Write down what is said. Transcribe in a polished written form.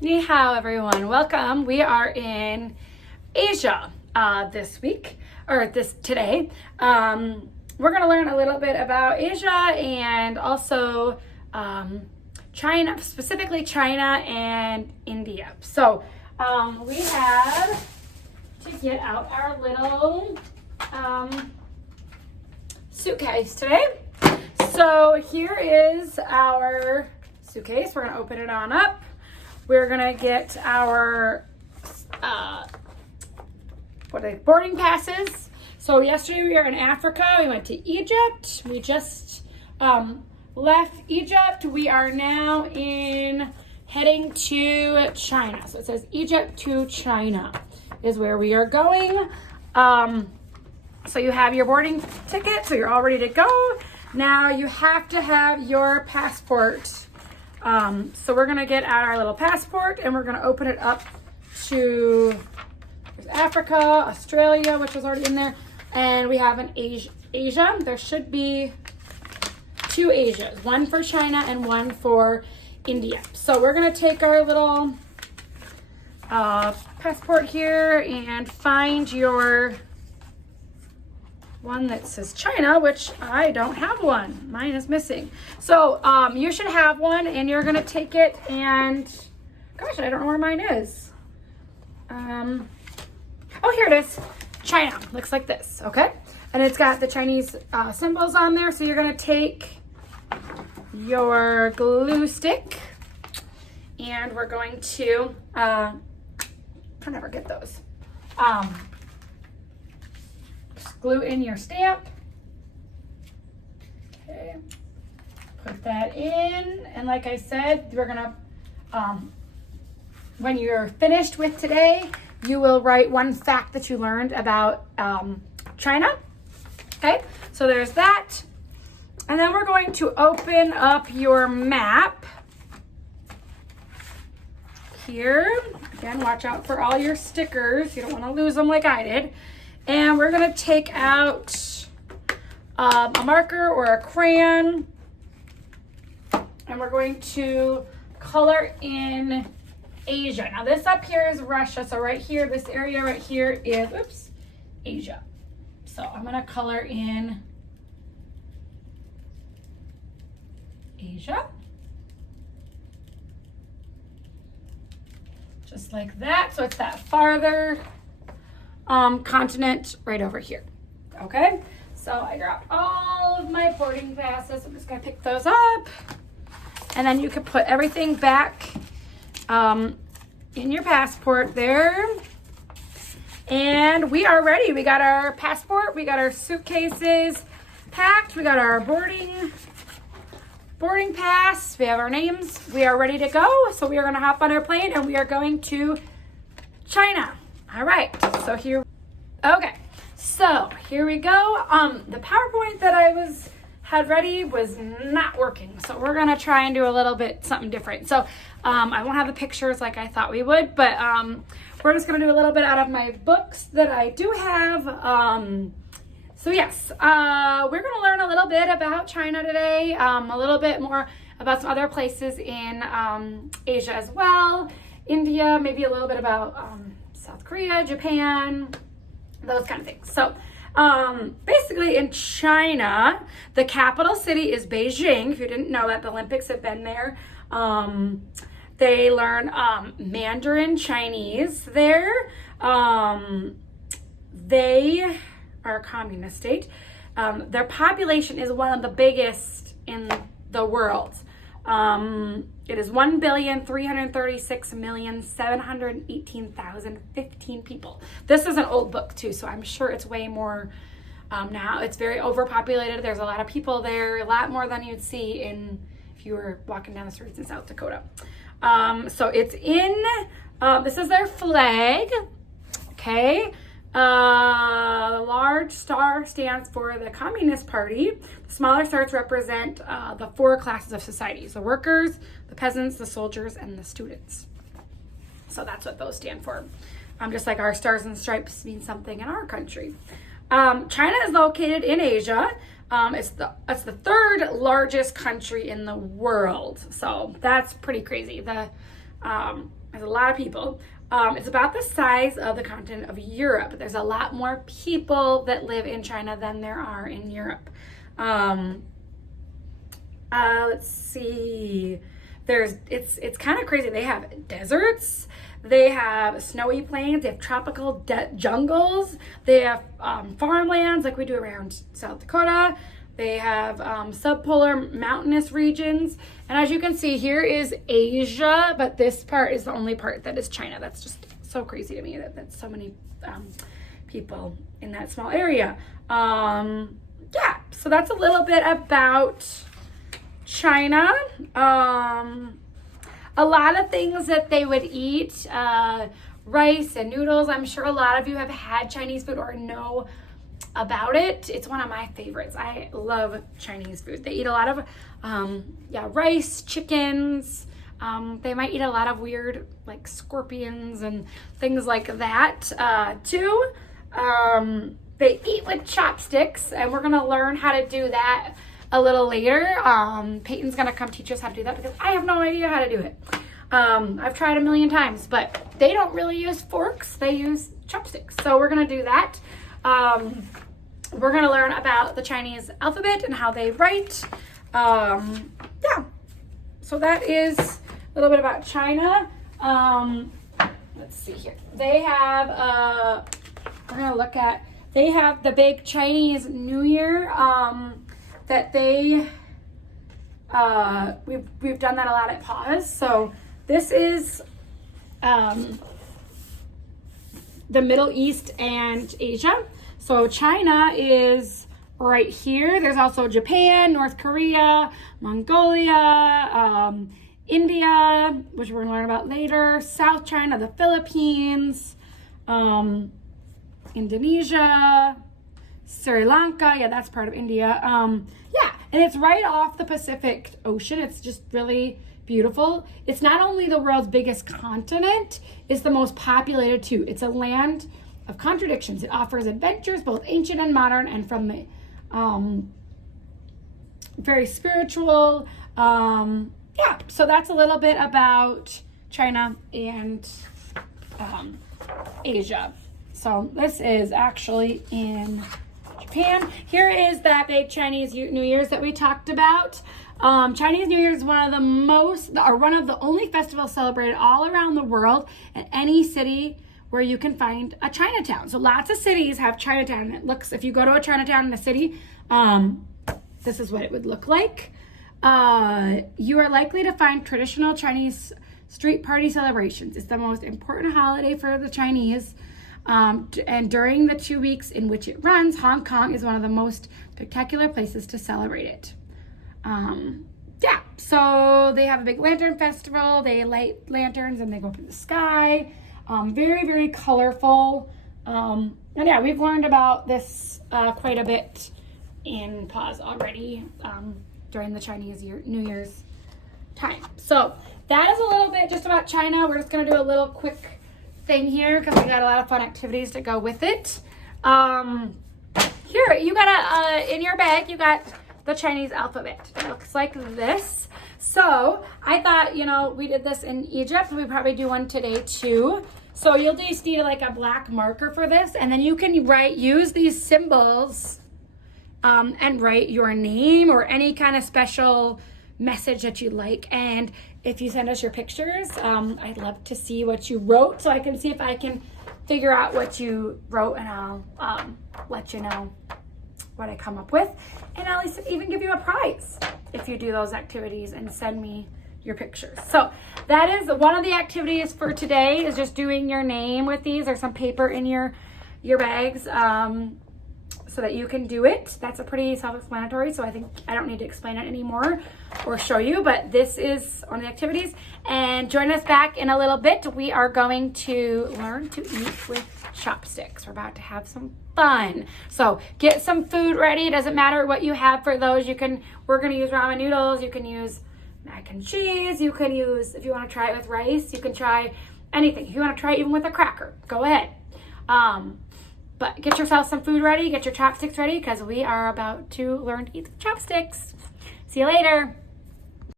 Ni hao, everyone. Welcome. We are in Asia today. We're going to learn a little bit about Asia and also China, specifically China and India. So we have to get out our little suitcase today. So here is our suitcase. We're going to open it on up. We're gonna get our boarding passes. So yesterday we were in Africa. We went to Egypt. We just left Egypt. We are now heading to China. So it says Egypt to China is where we are going. So you have your boarding ticket, so you're all ready to go. Now you have to have your passport. So we're gonna get out our little passport and we're gonna open it up to there's Africa, Australia, which was already in there, and we have an Asia. There should be two Asias, one for China and one for India. So we're gonna take our little passport here and find your one that says China, which I don't have one. Mine is missing. So you should have one, and you're gonna take it and gosh, I don't know where mine is. Oh, here it is. China looks like this, okay? And it's got the Chinese symbols on there. So you're gonna take your glue stick and we're going to try to never get those. Glue in your stamp. Okay, put that in, and like I said, we're gonna when you're finished with today, you will write one fact that you learned about China. Okay, so there's that, and then we're going to open up your map here. Again, watch out for all your stickers. You don't want to lose them like I did. And we're gonna take out a marker or a crayon, and we're going to color in Asia. Now this up here is Russia, so right here, this area right here is, Asia. So I'm gonna color in Asia. Just like that, so it's that farther continent right over here. Okay, so I grabbed all of my boarding passes. I'm just gonna pick those up, and then you can put everything back in your passport there. And we are ready. We got our passport, we got our suitcases packed, we got our boarding pass, we have our names, we are ready to go. So we are gonna hop on our plane and we are going to China. All right, so here we go. The PowerPoint that I had ready was not working, so we're gonna try and do a little bit something different. So I won't have the pictures like I thought we would, but we're just gonna do a little bit out of my books that I do have. So yes, we're gonna learn a little bit about China today, a little bit more about some other places in Asia as well, India, maybe a little bit about South Korea, Japan, those kind of things. So basically in China, the capital city is Beijing. If you didn't know that, the Olympics have been there. They learn Mandarin Chinese there. They are a communist state. Their population is one of the biggest in the world. It is 1,336,718,015 people. This is an old book too, so I'm sure it's way more now. It's very overpopulated. There's a lot of people there, a lot more than you'd see if you were walking down the streets in South Dakota. So it's this is their flag, okay? The large star stands for the Communist Party. The smaller stars represent the four classes of society: the workers, the peasants, the soldiers, and the students. So that's what those stand for. Just like our stars and stripes mean something in our country. China is located in Asia. It's the third largest country in the world. So that's pretty crazy. There's a lot of people. It's about the size of the continent of Europe. There's a lot more people that live in China than there are in Europe. Let's see. It's kind of crazy. They have deserts. They have snowy plains. They have tropical jungles. They have farmlands like we do around South Dakota. They have subpolar mountainous regions. And as you can see, here is Asia, but this part is the only part that is China. That's just so crazy to me that that's so many people in that small area. Yeah, so that's a little bit about China. A lot of things that they would eat, rice and noodles. I'm sure a lot of you have had Chinese food or know about it. It's one of my favorites. I love Chinese food. They eat a lot of rice, chickens. They might eat a lot of weird like scorpions and things like that too. They eat with chopsticks, and we're gonna learn how to do that a little later. Peyton's gonna come teach us how to do that because I have no idea how to do it. I've tried a million times, but they don't really use forks. They use chopsticks. So we're gonna do that. We're gonna learn about the Chinese alphabet and how they write. Yeah, so that is a little bit about China. Let's see here. They have, we're gonna look at, they have the big Chinese New Year, that they, we've done that a lot at Pause. So this is, the Middle East and Asia. So China is right here. There's also Japan, North Korea, Mongolia, India, which we're gonna learn about later, South China, the Philippines, Indonesia, Sri Lanka. Yeah, that's part of India. Yeah, and it's right off the Pacific Ocean. It's just really beautiful. It's not only the world's biggest continent, it's the most populated too. It's a land of contradictions. It offers adventures, both ancient and modern, and from the very spiritual. Yeah, so that's a little bit about China and Asia. So this is actually in Japan. Here is that big Chinese New Year's that we talked about. Chinese New Year is one of the only festivals celebrated all around the world in any city where you can find a Chinatown. So lots of cities have Chinatown. It looks, if you go to a Chinatown in a city, this is what it would look like. You are likely to find traditional Chinese street party celebrations. It's the most important holiday for the Chinese. And during the 2 weeks in which it runs, Hong Kong is one of the most spectacular places to celebrate it. Yeah, so they have a big lantern festival. They light lanterns and they go up in the sky. Very, very colorful. And yeah, we've learned about this quite a bit in Pause already during the Chinese New Year's time. So that is a little bit just about China. We're just going to do a little quick thing here because we got a lot of fun activities to go with it. Here, you got in your bag, you got the Chinese alphabet. It looks like this. So I thought, we did this in Egypt. We probably do one today too. So you'll just need like a black marker for this, and then you can use these symbols and write your name or any kind of special message that you like. And if you send us your pictures, I'd love to see what you wrote so I can see if I can figure out what you wrote, and I'll let you know what I come up with. And I'll even give you a prize if you do those activities and send me your pictures. So that is one of the activities for today, is just doing your name with these. There's some paper in your bags so that you can do it. That's a pretty self-explanatory, so I think I don't need to explain it anymore or show you, but this is one of the activities. And join us back in a little bit. We are going to learn to eat with chopsticks. We're about to have some fun. So get some food ready. It doesn't matter what you have for those. We're going to use ramen noodles. You can use mac and cheese. You can use, if you want to try it with rice, you can try anything. If you want to try it even with a cracker, go ahead. But get yourself some food ready. Get your chopsticks ready because we are about to learn to eat with chopsticks. See you later.